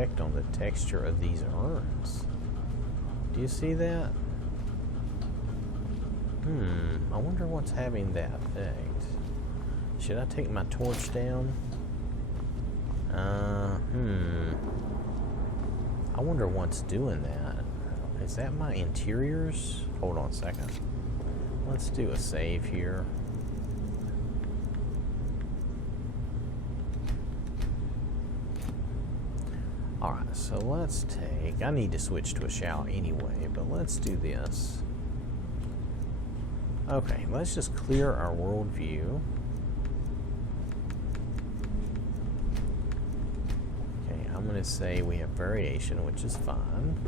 effect on the texture of these urns. Do you see that? I wonder what's having that effect. Should I take my torch down? I wonder what's doing that. Is that my interiors? Hold on a second. Let's do a save here. Alright, so let's take... I need to switch to a shout anyway, but let's do this. Okay, let's just clear our world view. Okay, I'm going to say we have variation, which is fine.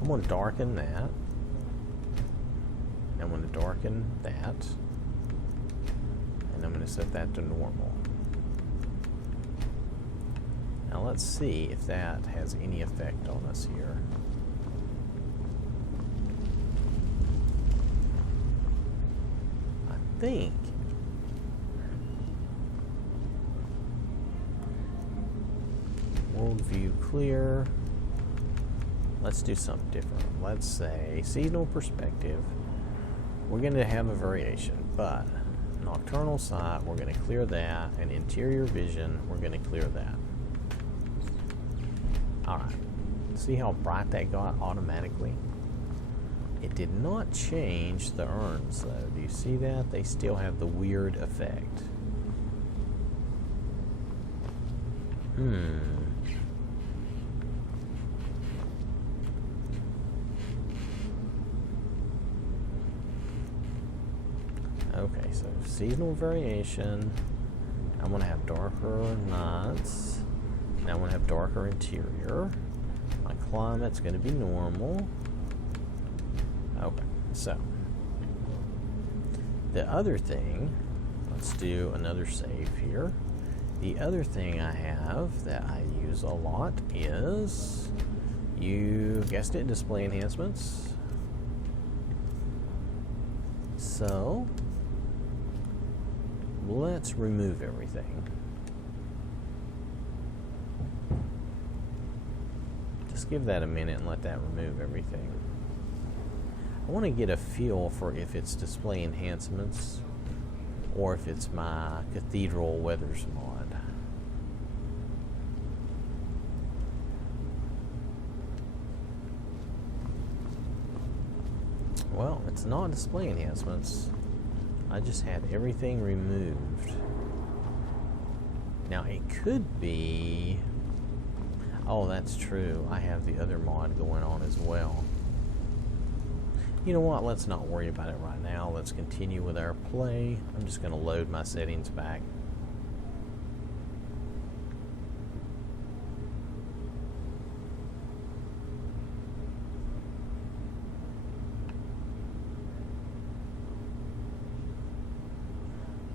I'm going to darken that. I'm going to darken that. And I'm going to set that to normal. Now let's see if that has any effect on us here. I think world view clear. Let's do something different. Let's say seasonal perspective. We're going to have a variation, but nocturnal sight, we're going to clear that, and interior vision, we're going to clear that. Alright, see how bright that got automatically? It did not change the urns though. Do you see that? They still have the weird effect. Okay, so seasonal variation. I'm going to have darker nights. Now I'm going to have darker interior. My climate's going to be normal. Okay, so the other thing, let's do another save here. The other thing I have that I use a lot is, you guessed it, display enhancements. So let's remove everything. Just give that a minute and let that remove everything. I want to get a feel for if it's display enhancements or if it's my Cathedral Weathers mod. Well, it's not display enhancements. I just had everything removed. Now it could be... Oh, that's true. I have the other mod going on as well. You know what? Let's not worry about it right now. Let's continue with our play. I'm just going to load my settings back.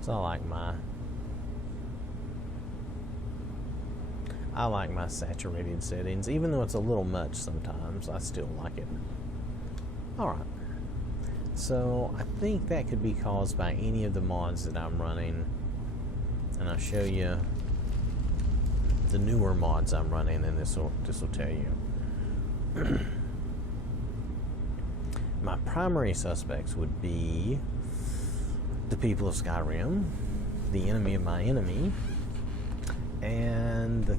So I like my saturated settings, even though it's a little much sometimes. I still like it. Alright, so I think that could be caused by any of the mods that I'm running, and I'll show you the newer mods I'm running, and this will tell you. My primary suspects would be the people of Skyrim, the enemy of my enemy, and the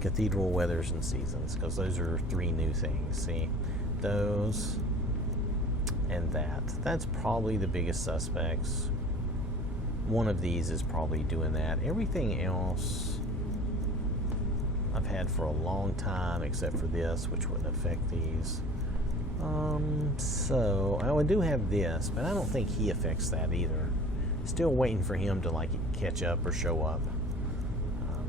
Cathedral Weathers and Seasons, because those are three new things. See, those and that. That's probably the biggest suspects. One of these is probably doing that. Everything else I've had for a long time, except for this, which wouldn't affect these. So I do have this, but I don't think he affects that either. Still waiting for him to like catch up or show up.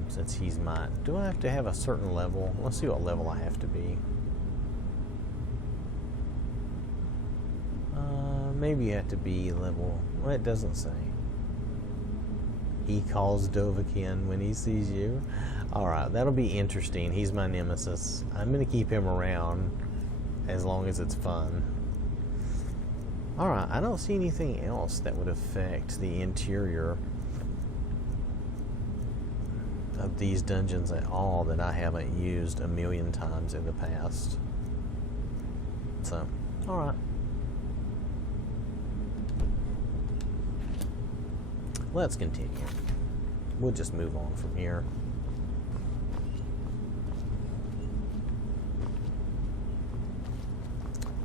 Since he's mine. Do I have to have a certain level? Let's see what level I have to be. Maybe you have to be level... Well, it doesn't say. He calls Dovahkiin when he sees you. Alright, that'll be interesting. He's my nemesis. I'm going to keep him around as long as it's fun. Alright, I don't see anything else that would affect the interior. of these dungeons at all that I haven't used a million times in the past. So, alright. Let's continue. We'll just move on from here.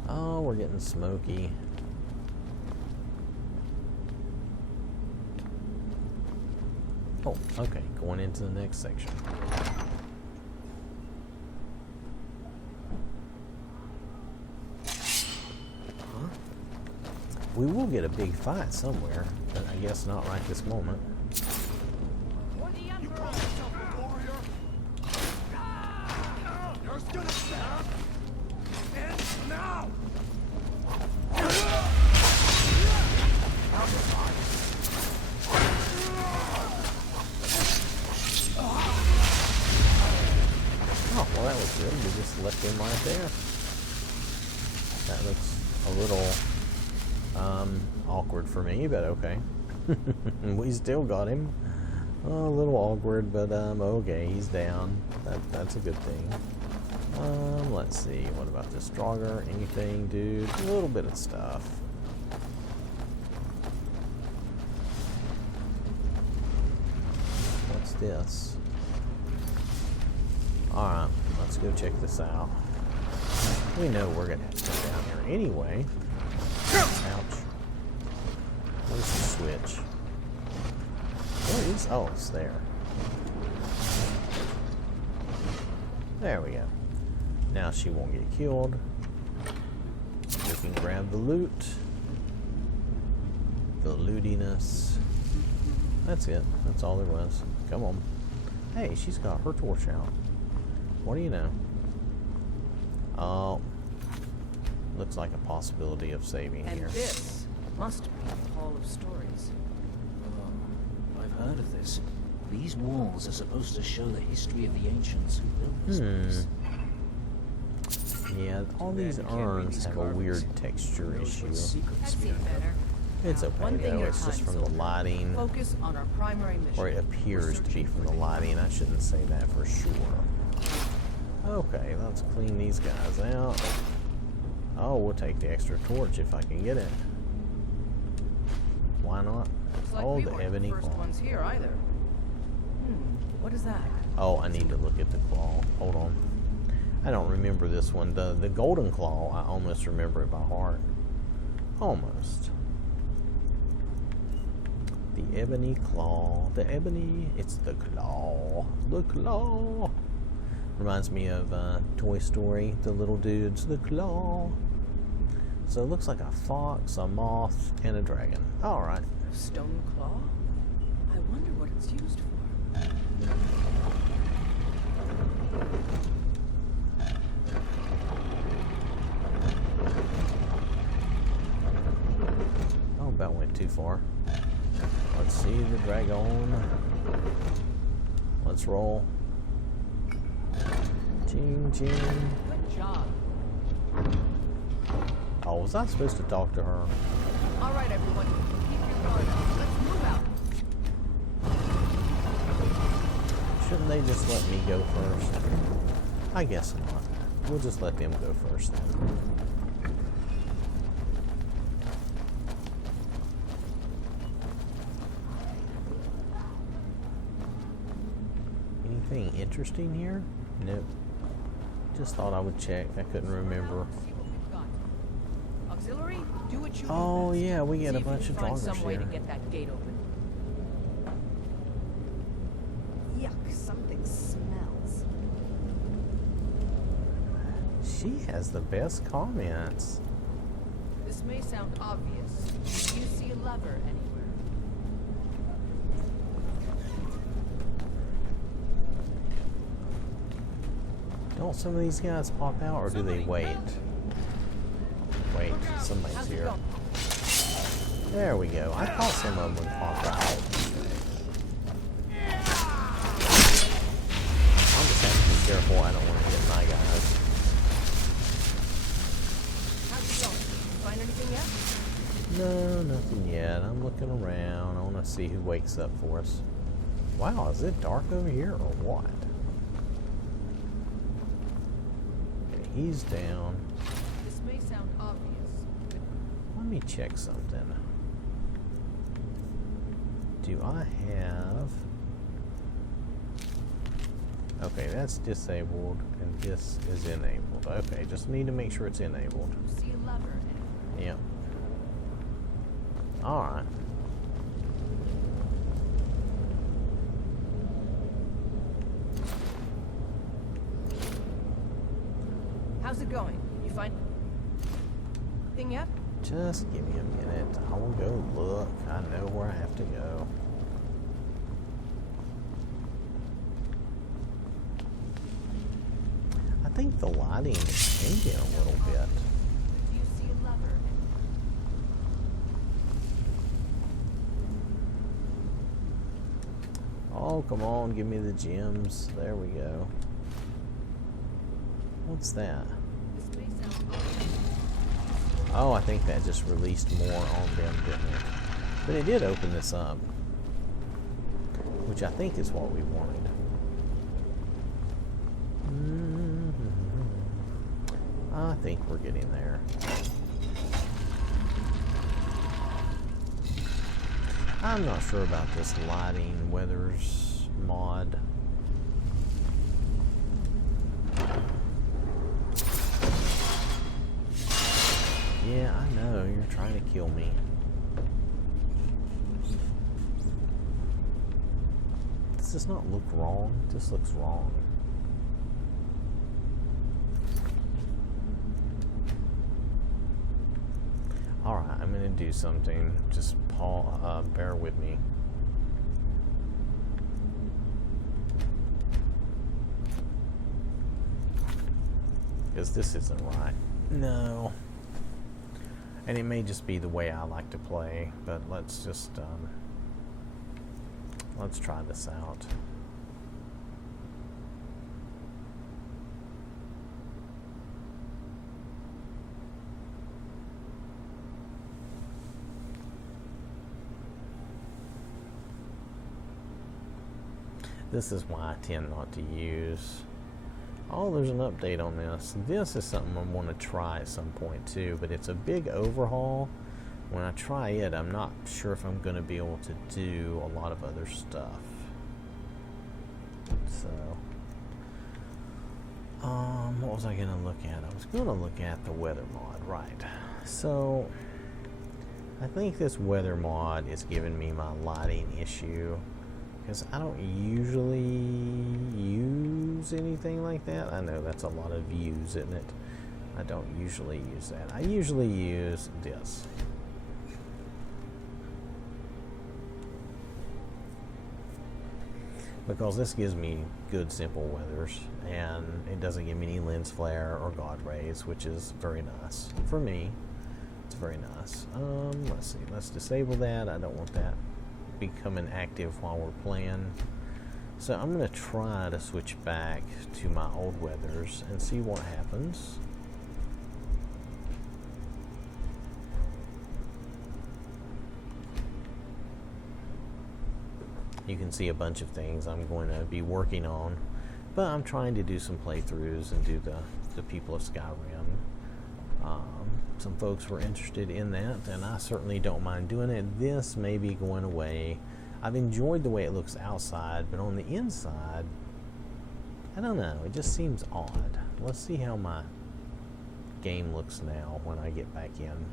Oh, we're getting smoky. Oh, okay. Going into the next section. Huh? We will get a big fight somewhere, but I guess not right this moment. Well, that was good. We just left him right there. That looks a little awkward for me, but okay. We still got him. A little awkward, but okay, he's down. That's a good thing. Let's see. What about this Draugr? Anything, dude? A little bit of stuff. What's this? Alright, let's go check this out. We know we're going to have to go down here anyway. Ouch. Where's the switch? Where is... Oh, it's there. There we go. Now she won't get killed. We can grab the loot. The lootiness. That's it. That's all there was. Come on. Hey, she's got her torch out. What do you know? Oh, looks like a possibility of saving and here. And this must be the Hall of Stories. I've heard of this. These walls are supposed to show the history of the ancients who built this place. Yeah, all these urns have a weird texture issue. That's it better. It's okay though, it's just from the lighting. Focus on our primary mission. Or it appears to be from the lighting. I shouldn't say that for sure. Okay, let's clean these guys out. Oh, we'll take the extra torch if I can get it. Why not? Like oh, we the weren't ebony the first claw. ones here either. What is that? Oh, I need to look at the claw. Hold on. I don't remember this one. The golden claw, I almost remember it by heart. Almost. The ebony claw. The ebony. It's the claw. The claw. Reminds me of Toy Story. The little dudes. The claw. So it looks like a fox, a moth, and a dragon. Alright. Stone claw? I wonder what it's used for. Oh, about went too far. Let's see the dragon. Let's roll. Ching, ching. Good job. Oh, was I supposed to talk to her? All right, everyone. Keep your guard up. Let's move out. Shouldn't they just let me go first? I guess not. We'll just let them go first then. Anything interesting here? Nope. Just thought I would check. I couldn't remember. See what we've got. Auxiliary, do what you do Oh best. yeah, we get a See if you bunch can of find Draugrs some way to here. get that gate open. Yuck, something smells. She has the best comments. This may sound obvious. Do you see a lever anywhere? Don't some of these guys pop out, or do they wait? Wait, somebody's How's it here. going? There we go. I thought some of them would pop out. I'll just have to be careful. I don't want to hit my guys. How's it going? Find anything yet? No, nothing yet. I'm looking around. I want to see who wakes up for us. Wow, is it dark over here or what? Okay, he's down. This may sound obvious, but Let me check something. Do I have... Okay, that's disabled, and this is enabled. Okay, just need to make sure it's enabled. you see a lever anywhere? Yep. Alright. How's it going? You find thing yet? Just give me a minute. I will go look. I know where I have to go. I think the lighting is changing a little bit. Do you see a lever anywhere? Oh, come on, give me the gems. There we go. What's that? This may sound obvious. Oh, I think that just released more on them, didn't it? But it did open this up, which I think is what we wanted. I think we're getting there. I'm not sure about this lighting weathers mod. Yeah, I know, you're trying to kill me. Does this not look wrong? This looks wrong. Alright, I'm gonna do something. Just bear with me. Because this isn't right. No. And it may just be the way I like to play, but let's just, let's try this out. This is why I tend not to use... Oh, there's an update on this. This is something I want to try at some point too, but it's a big overhaul. When I try it, I'm not sure if I'm going to be able to do a lot of other stuff. So, what was I going to look at? I was going to look at the weather mod, right. So, I think this weather mod is giving me my lighting issue. Because I don't usually use anything like that. I know that's a lot of views, isn't it? I don't usually use that. I usually use this. Because this gives me good simple weathers, and it doesn't give me any lens flare or God rays, which is very nice. For me, it's very nice. Let's see, let's disable that. I don't want that becoming active while we're playing. So I'm going to try to switch back to my old weathers and see what happens. You can see a bunch of things I'm going to be working on, but I'm trying to do some playthroughs and do the people of Skyrim. Some folks were interested in that, and I certainly don't mind doing it. This may be going away. I've enjoyed the way it looks outside, but on the inside, I don't know. It just seems odd. Let's see how my game looks now when I get back in.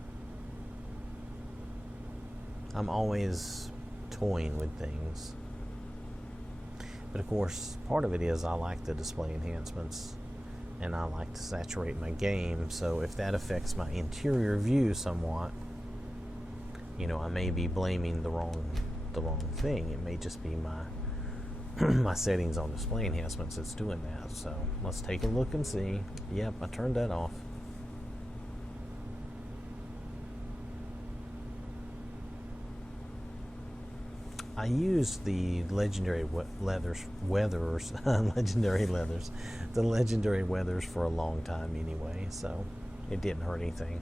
I'm always toying with things. But of course, part of it is I like the display enhancements, and I like to saturate my game, so if that affects my interior view somewhat, you know, I may be blaming the wrong thing. It may just be my my settings on display enhancements that's doing that. So let's take a look and see. Yep, I turned that off. I used the legendary weathers for a long time anyway, so it didn't hurt anything.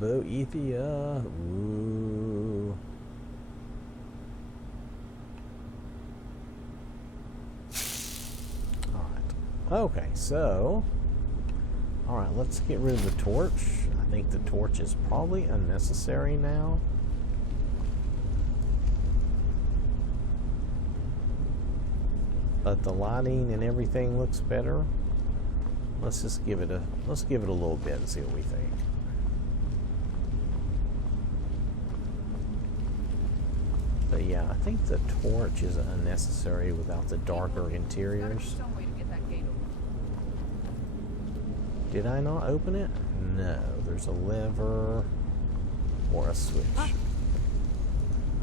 Boethia. Ooh. Alright. Okay, so. Alright, let's get rid of the torch. I think the torch is probably unnecessary now. But the lighting and everything looks better. Let's just give it a little bit and see what we think. But yeah, I think the torch is unnecessary without the darker interiors. Some way to get that gate open. Did I not open it? No, there's a lever or a switch. Huh?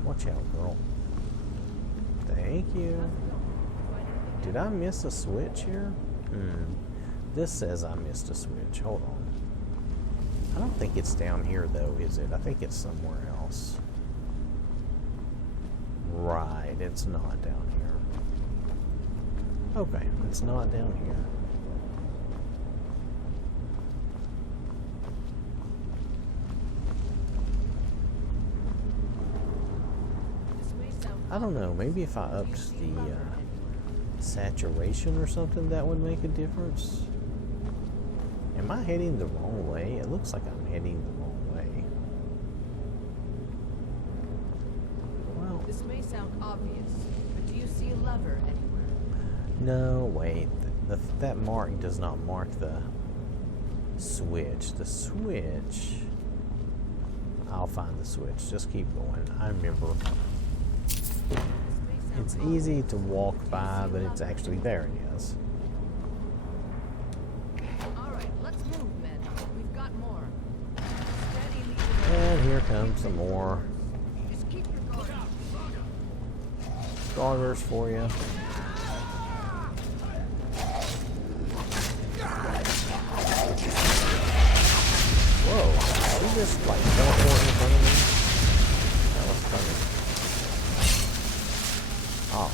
Watch out, girl. Thank you. Did I miss a switch here? This says I missed a switch. Hold on. I don't think it's down here though, is it? I think it's somewhere else. Right, it's not down here. Okay, it's not down here. This may sound I don't know, maybe if I upped the saturation or something, that would make a difference. Am I heading the wrong way? It looks like I'm heading the wrong way. Well, This may sound obvious, but do you see a lever anywhere? no, wait. That mark does not mark the switch. The switch... I'll find the switch. Just keep going. I remember. It's easy to walk by, but it's actually there. It is. All right, let's move, men. We've got more. Steady leading. And here comes some more Just keep your guard up. starters for you. Whoa, did he just like teleport in front of me? That was funny. Oh.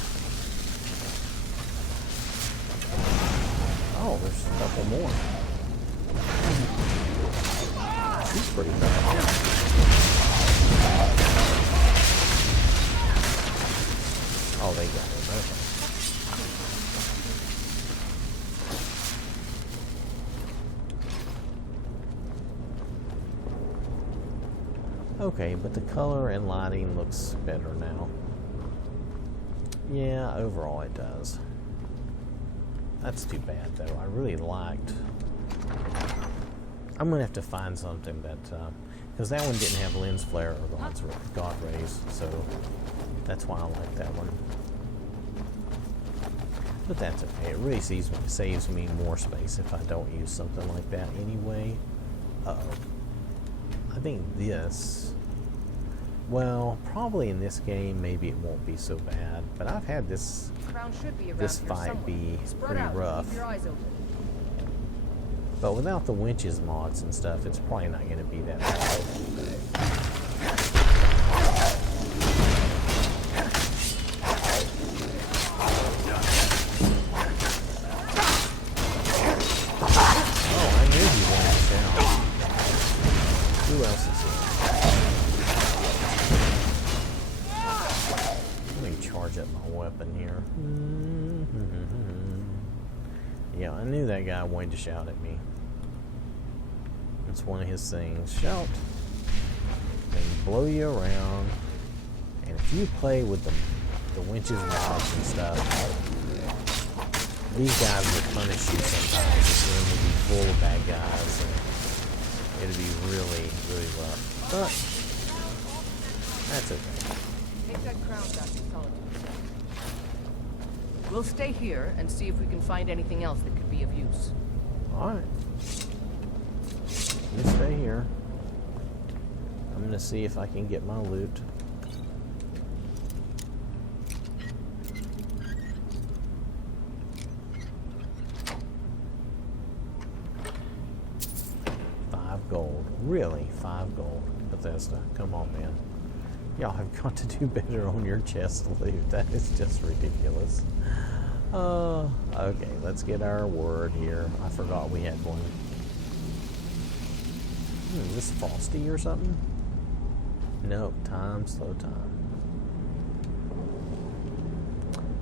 Oh, there's a couple more. She's pretty bad. Oh, they got it. Okay. Okay, but the color and lighting looks better now. Yeah, overall it does. That's too bad, though. I really liked... I'm going to have to find something that... because that one didn't have lens flare or God rays, so that's why I like that one. But that's okay. It really saves me more space if I don't use something like that anyway. Uh-oh. I think this... Well, probably in this game, maybe it won't be so bad. But I've had this Crown should be around this here fight somewhere. be Spread pretty out. rough. Keep your eyes open. But without the winches mods and stuff, it's probably not going to be that bad. Oh, I knew he wanted down. Who else is here? Let me charge up my weapon here. Yeah, I knew that guy wanted to shout at me. It's one of his things. Shout. They blow you around. And if you play with the winches mods and stuff, these guys will punish you sometimes. This room will be full of bad guys. And it'll be really, really rough. But that's okay. Take that crown back to Solitude. We'll stay here and see if we can find anything else that could be of use. Alright. You stay here. I'm gonna see if I can get my loot. $5 Really? $5 Bethesda. Come on, man. Y'all have got to do better on your chest loot. That is just ridiculous. Okay, let's get our word here. I forgot we had one. Is this Frosty or something? Nope, time, slow time.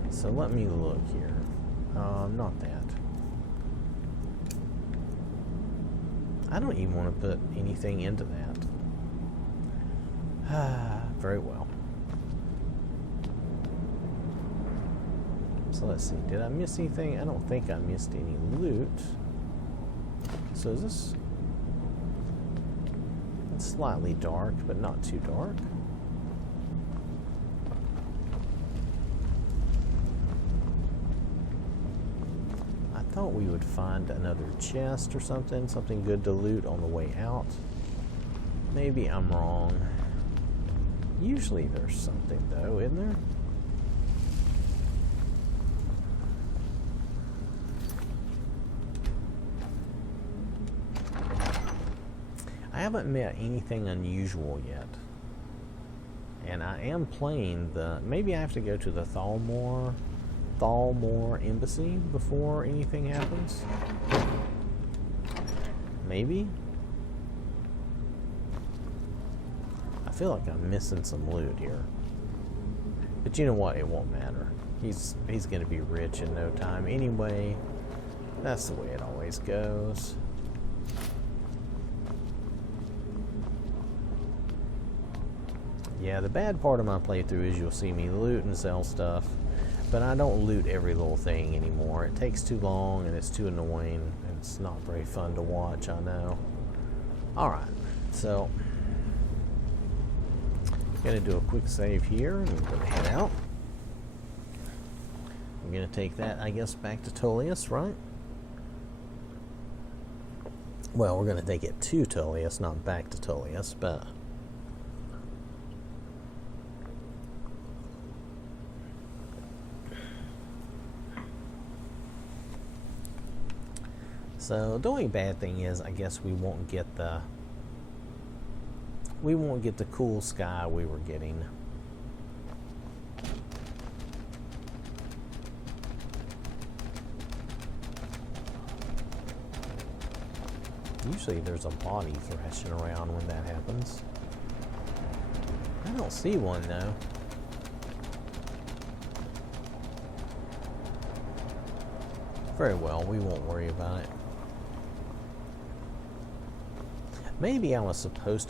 So let me look here. Not that. I don't even want to put anything into that. Very well. So let's see. Did I miss anything? I don't think I missed any loot. So is this... It's slightly dark, but not too dark. I thought we would find another chest or something good to loot on the way out. Maybe I'm wrong. Usually there's something though, isn't there? I haven't met anything unusual yet. And I am playing the... Maybe I have to go to the Thalmor Embassy before anything happens? Maybe? I feel like I'm missing some loot here. But you know what? It won't matter. He's going to be rich in no time. Anyway, that's the way it always goes. Yeah, the bad part of my playthrough is you'll see me loot and sell stuff, but I don't loot every little thing anymore. It takes too long and it's too annoying and it's not very fun to watch, I know. Alright, so I'm going to do a quick save here and I'm going to head out. I'm going to take that, I guess, back to Tullius, right? Well, we're going to take it to Tullius, not back to Tullius, but... So the only bad thing is, I guess we won't get the cool sky we were getting. Usually there's a body thrashing around when that happens. I don't see one though. Very well, we won't worry about it. Maybe I was supposed to